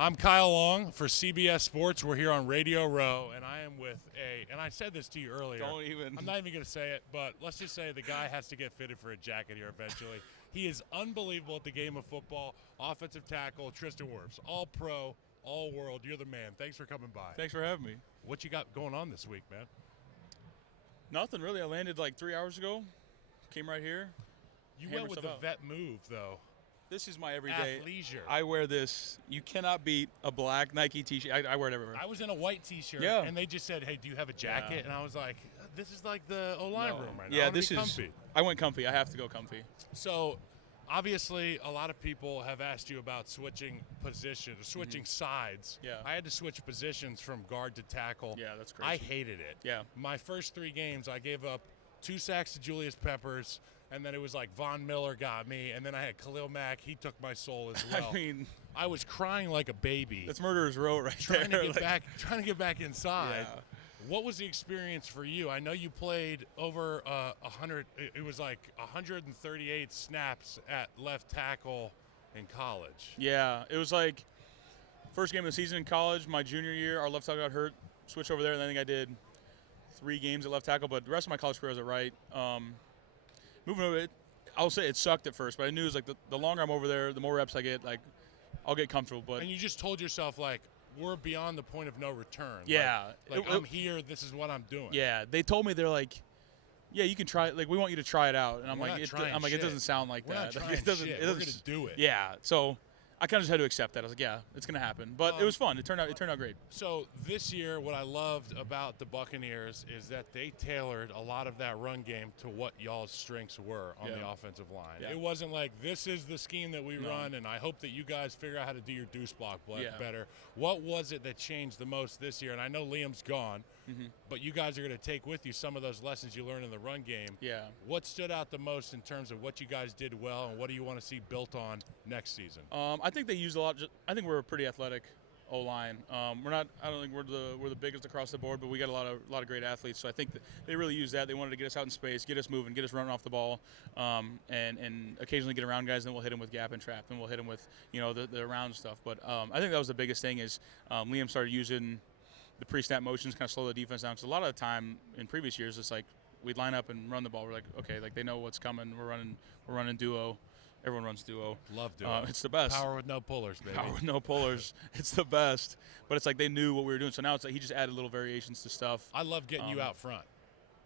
I'm Kyle Long for CBS Sports. We're here on Radio Row, and I am with and I said this to you earlier. Don't even. I'm not even going to say it, but let's just say the guy has to get fitted for a jacket here eventually. He is unbelievable at the game of football. Offensive tackle, Tristan Wirfs. All pro, all world. You're the man. Thanks for coming by. Thanks for having me. What you got going on this week, man? Nothing really. I landed like 3 hours ago. Came right here. You went with the vet move, though. This is my everyday. Athleisure. I wear this. You cannot beat a black Nike T-shirt. I wear it everywhere. I was in a white T-shirt, and they just said, "Hey, do you have a jacket?" Yeah. And I was like, "This is like the O-line room right now." Yeah, I wanna this be is. comfy. I went comfy. I have to go comfy. So, obviously, a lot of people have asked you about switching positions, switching sides. Yeah. I had to switch positions from guard to tackle. Yeah, that's crazy. I hated it. Yeah. My first 3 games, I gave up 2 sacks to Julius Peppers, and then it was like Von Miller got me, and then I had Khalil Mack. He took my soul as well. I mean, I was crying like a baby. that's murderer's row right trying there. to get back inside. Yeah. What was the experience for you? I know you played over 100. It was like 138 snaps at left tackle in college. Yeah, it was like first game of the season in college. My junior year, our left tackle got hurt. Switched over there, and I think I did 3 games at left tackle. But the rest of my college career was at right. Moving over, I'll say it sucked at first, but I knew it was like the longer I'm over there, the more reps I get, like I'll get comfortable. But and you just told yourself like, we're beyond the point of no return. Yeah, like I'm here. This is what I'm doing. Yeah, they told me, they're like, yeah, you can try it. Like, we want you to try it out, and I'm We're like, not trying it doesn't sound like We're that. not trying Like, it doesn't. shit. It We're doesn't. gonna do it. Yeah, so I kind of just had to accept that. I was like, yeah, it's gonna happen. But it was fun. It turned out great. So this year, what I loved about the Buccaneers is that they tailored a lot of that run game to what y'all's strengths were on the offensive line. Yeah. It wasn't like, this is the scheme that we run, and I hope that you guys figure out how to do your deuce block better. What was it that changed the most this year? And I know Liam's gone, but you guys are going to take with you some of those lessons you learned in the run game. Yeah. What stood out the most in terms of what you guys did well, and what do you want to see built on next season? I think they used a lot. I think we're a pretty athletic O-line. We're not. I don't think we're the biggest across the board, but we got a lot of great athletes. So I think that they really used that. They wanted to get us out in space, get us moving, get us running off the ball, and occasionally get around guys. And then we'll hit them with gap and trap. Then we'll hit them with the around stuff. But I think that was the biggest thing is Liam started using the pre-snap motions, kind of slow the defense down. Because a lot of the time in previous years, it's like we'd line up and run the ball. We're like, okay, like they know what's coming. We're running duo. Everyone runs duo. Love duo. It's the best. Power with no pullers, baby. Power with no pullers. It's the best. But it's like they knew what we were doing. So now it's like he just added little variations to stuff. I love getting you out front.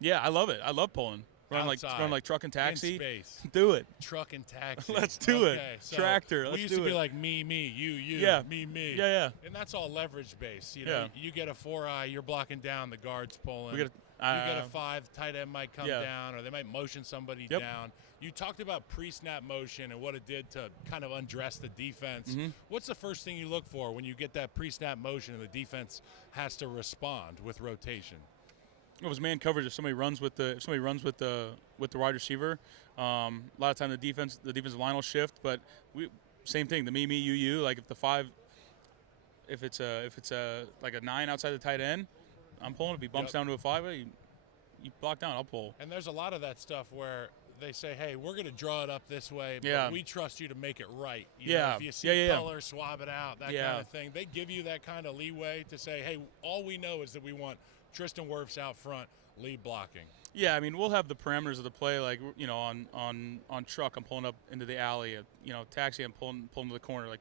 Yeah, I love it. I love pulling. Run like truck and taxi. In space. Do it. Truck and taxi. Let's do it. So Tractor. We Let's used do to be it. like me, you, Yeah. me. Yeah. And that's all leverage based. You know, you get a 4-eye, you're blocking down, the guard's pulling. You get a 5, tight end might come down, or they might motion somebody down. You talked about pre-snap motion and what it did to kind of undress the defense. What's the first thing you look for when you get that pre-snap motion and the defense has to respond with rotation? It was man coverage. If somebody runs with the wide receiver, a lot of time the defensive line will shift. But same thing. The me, you. Like if the 5, if it's like a 9 outside the tight end, I'm pulling. If he bumps down to a 5, you block down. I'll pull. And there's a lot of that stuff where they say, hey, we're going to draw it up this way, but we trust you to make it right. You know, if you see color, swab it out, that kind of thing. They give you that kind of leeway to say, hey, all we know is that we want Tristan Wirfs out front, lead blocking. Yeah, I mean, we'll have the parameters of the play, like, you know, on truck, I'm pulling up into the alley. You know, taxi, I'm pulling to the corner. Like,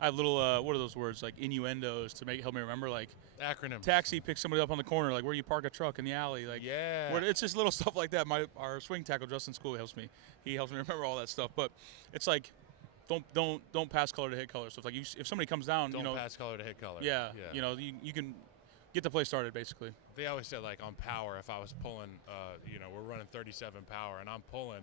I have little, what are those words, like innuendos to help me remember, like acronyms. Taxi picks somebody up on the corner, like where you park a truck in the alley, like it's just little stuff like that. Our swing tackle Justin School helps me. He helps me remember all that stuff. But it's like, don't pass color to hit color. So it's like if somebody comes down, don't pass color to hit color. Yeah. You know, you can get the play started basically. They always said like on power, if I was pulling, you know, we're running 37 power and I'm pulling.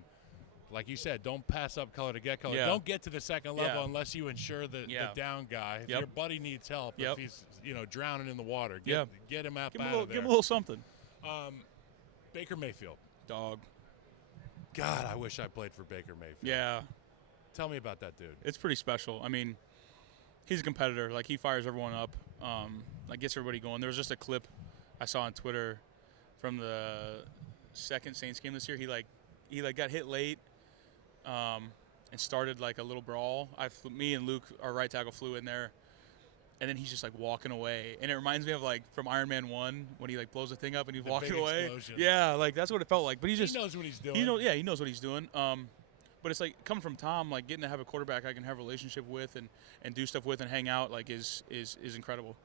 Like you said, don't pass up color to get color. Yeah. Don't get to the second level unless you ensure the down guy. If your buddy needs help, if he's drowning in the water, get him out of there. Give him a little something. Baker Mayfield. Dog. God, I wish I played for Baker Mayfield. Yeah. Tell me about that dude. It's pretty special. I mean, he's a competitor. Like, he fires everyone up. Like, gets everybody going. There was just a clip I saw on Twitter from the second Saints game this year. He got hit late. And started like a little brawl. Me and Luke, our right tackle, flew in there, and then he's just like walking away, and it reminds me of like from Iron Man 1 when he like blows the thing up and he's walking away. Explosion. Yeah, like that's what it felt like. But he knows what he's doing. He knows what he's doing. But it's like coming from Tom, like getting to have a quarterback I can have a relationship with and do stuff with and hang out like is incredible.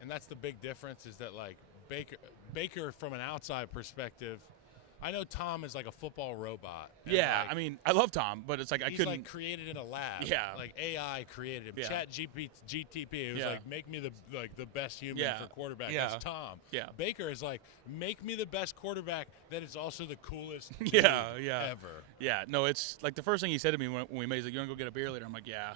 And that's the big difference is that like Baker from an outside perspective, I know Tom is like a football robot. Yeah, like, I mean, I love Tom, but it's like I couldn't. He's like created in a lab. Yeah, like AI created him. Yeah. Chat GTP. It was like make me the best human for quarterback. Yeah. That's Tom. Yeah. Baker is like make me the best quarterback that is also the coolest. ever. Yeah. No, it's like the first thing he said to me when we made. He's like, "You want to go get a beer later?" I'm like, "Yeah,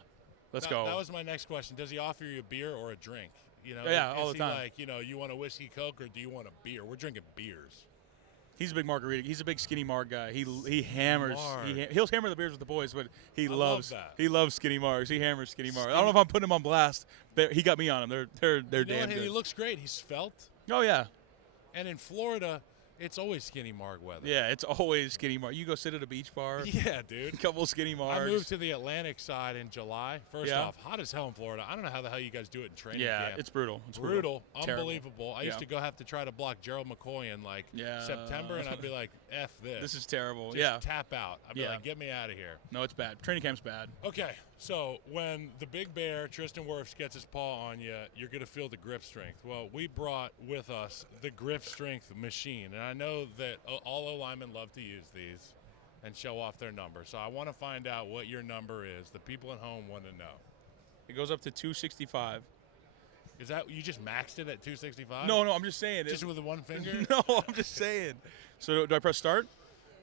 let's go." That was my next question. Does he offer you a beer or a drink? You know, yeah, all the time. Like, you want a whiskey Coke or do you want a beer? We're drinking beers. He's a big margarita. He's a big skinny marg guy. He hammers. He'll hammer the beers with the boys, but he loves skinny margs. He hammers skinny margs. I don't know if I'm putting him on blast. He got me on him. They're damn good. He looks great. He's svelte. Oh yeah. And in Florida, it's always skinny marg weather. Yeah, it's always skinny marg. You go sit at a beach bar. Yeah, dude. A couple of skinny margs. I moved to the Atlantic side in July. First off, hot as hell in Florida. I don't know how the hell you guys do it in training camp. Yeah, it's brutal. It's brutal. Terrible. Unbelievable. I used to go have to try to block Gerald McCoy in like September, and I'd be like, F this. This is terrible. Just tap out. I'd be like, get me out of here. No, it's bad. Training camp's bad. Okay, so when the big bear, Tristan Wirfs, gets his paw on you, you're going to feel the grip strength. Well, we brought with us the grip strength machine, and I know that all O-linemen love to use these and show off their number. So I want to find out what your number is. The people at home want to know. It goes up to 265. Is that you just maxed it at 265? No, I'm just saying. Just with one finger? No, I'm just saying. So do I press start?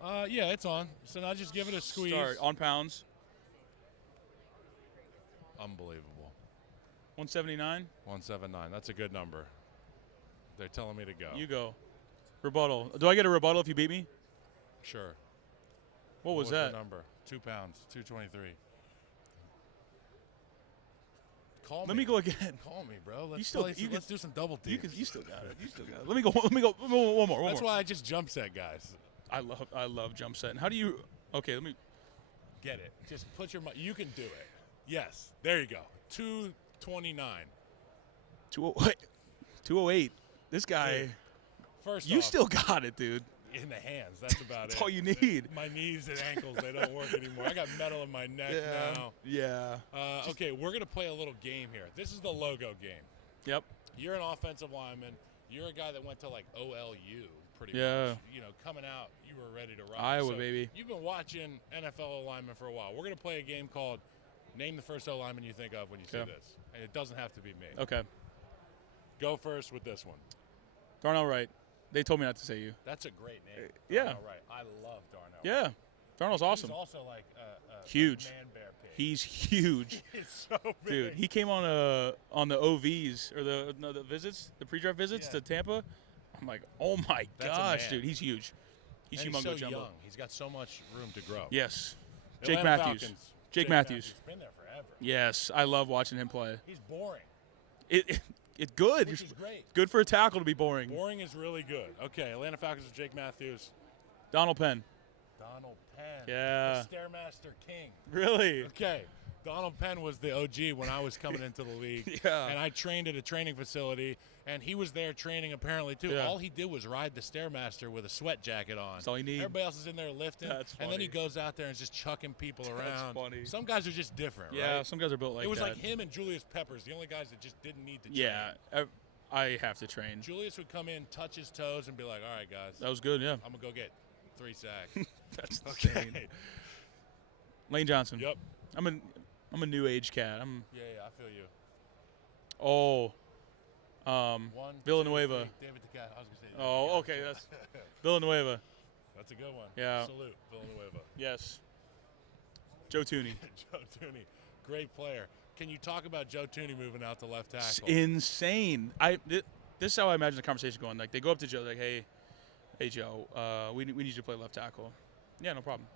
Yeah, it's on. So now just give it a squeeze. Start on pounds. Unbelievable. 179. 179. That's a good number. They're telling me to go. You go. Rebuttal. Do I get a rebuttal if you beat me? Sure. What was that? The number? 2 pounds. 223. Call me. Let me go again. Call me, bro. Let's let's do some double teams. You still got it. Let me go. One more. That's why I just jump set, guys. I love jump set. And how do you? Okay, let me get it. Just put your. You can do it. Yes. There you go. 229. 208. This guy. Dude, first you off, still got it, dude. In the hands. That's about it. That's all you need. My knees and ankles, they don't work anymore. I got metal in my neck now. Yeah. Okay, we're going to play a little game here. This is the logo game. Yep. You're an offensive lineman. You're a guy that went to like OLU pretty much. Coming out, you were ready to rock. Iowa, baby. You've been watching NFL linemen for a while. We're going to play a game called Name the First O-Lineman you think of when you see this. And it doesn't have to be me. Okay. Go first with this one. Darnell Wright. They told me not to say you. That's a great name. Yeah. Right. I love Darnell. Yeah. Darnell's awesome. He's also like huge. Man bear pig. He's huge. He's so big. Dude, he came on the OVs or the visits, the pre-draft visits to Tampa. I'm like, oh my gosh, dude, he's huge. He's humongous. He's so young. He's got so much room to grow. Yes. Atlanta Matthews. Falcons. Jake Matthews. He's been there forever. Yes, I love watching him play. He's boring. It's good. Which is great. Good for a tackle to be boring. Boring is really good. Okay, Atlanta Falcons with Jake Matthews. Donald Penn. Donald Penn. Yeah. The Stairmaster King. Really? Okay. Donald Penn was the OG when I was coming into the league. Yeah. And I trained at a training facility, and he was there training apparently too. Yeah. All he did was ride the Stairmaster with a sweat jacket on. That's all you need. Everybody else is in there lifting. That's funny. And then he goes out there and is just chucking people around. That's funny. Some guys are just different, yeah, right? some guys are built like that. It was like him and Julius Peppers, the only guys that just didn't need to train. Yeah. I have to train. Julius would come in, touch his toes, and be like, all right, guys. That was good, yeah. I'm going to go get 3 sacks. That's insane. Lane Johnson. Yep. I'm a new age cat. Yeah, I feel you. Villanueva. David the Cat. I was going to say. Oh, okay. That's Villanueva. That's a good one. Yeah. Salute, Villanueva. Yes. Joe Tooney. Joe Tooney. Great player. Can you talk about Joe Tooney moving out to left tackle? It's insane. This is how I imagine the conversation going. Like, they go up to Joe, like, hey Joe, we need you to play left tackle. Yeah, no problem.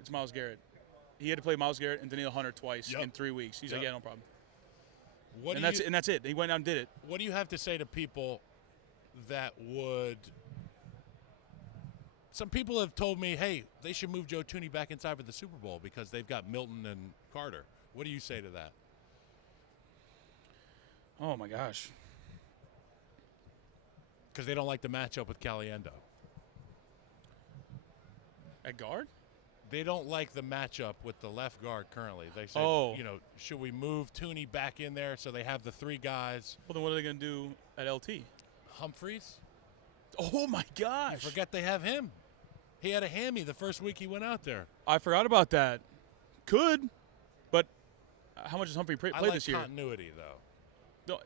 It's Myles Garrett. He had to play Myles Garrett and Danielle Hunter twice in 3 weeks. He's like, yeah, no problem. That's it. He went out and did it. What do you have to say to people that would – some people have told me, hey, they should move Joe Tooney back inside for the Super Bowl because they've got Milton and Carter. What do you say to that? Oh, my gosh. Because they don't like the matchup with Caliendo. At guard? They don't like the matchup with the left guard currently. They say, should we move Tooney back in there so they have the 3 guys? Well, then what are they going to do at LT? Humphreys? Oh, my gosh. You forget they have him. He had a hammy the first week he went out there. I forgot about that. Could, but how much does Humphrey play this year? I like continuity, though. No,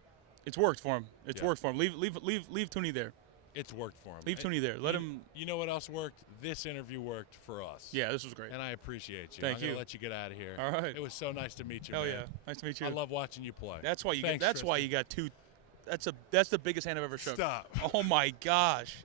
it's worked for him. It's worked for him. Leave Tooney there. It's worked for him. Leave Tooney there. Let him. You know what else worked? This interview worked for us. Yeah, this was great. And I appreciate you. Thank you. I'm going to let you get out of here. All right. It was so nice to meet you, Hell man. yeah. Nice to meet you. I love watching you play. That's why you Thanks, got 2. That's Tristan. why you got 2. That's the biggest hand I've ever shook. Stop. Oh, my gosh.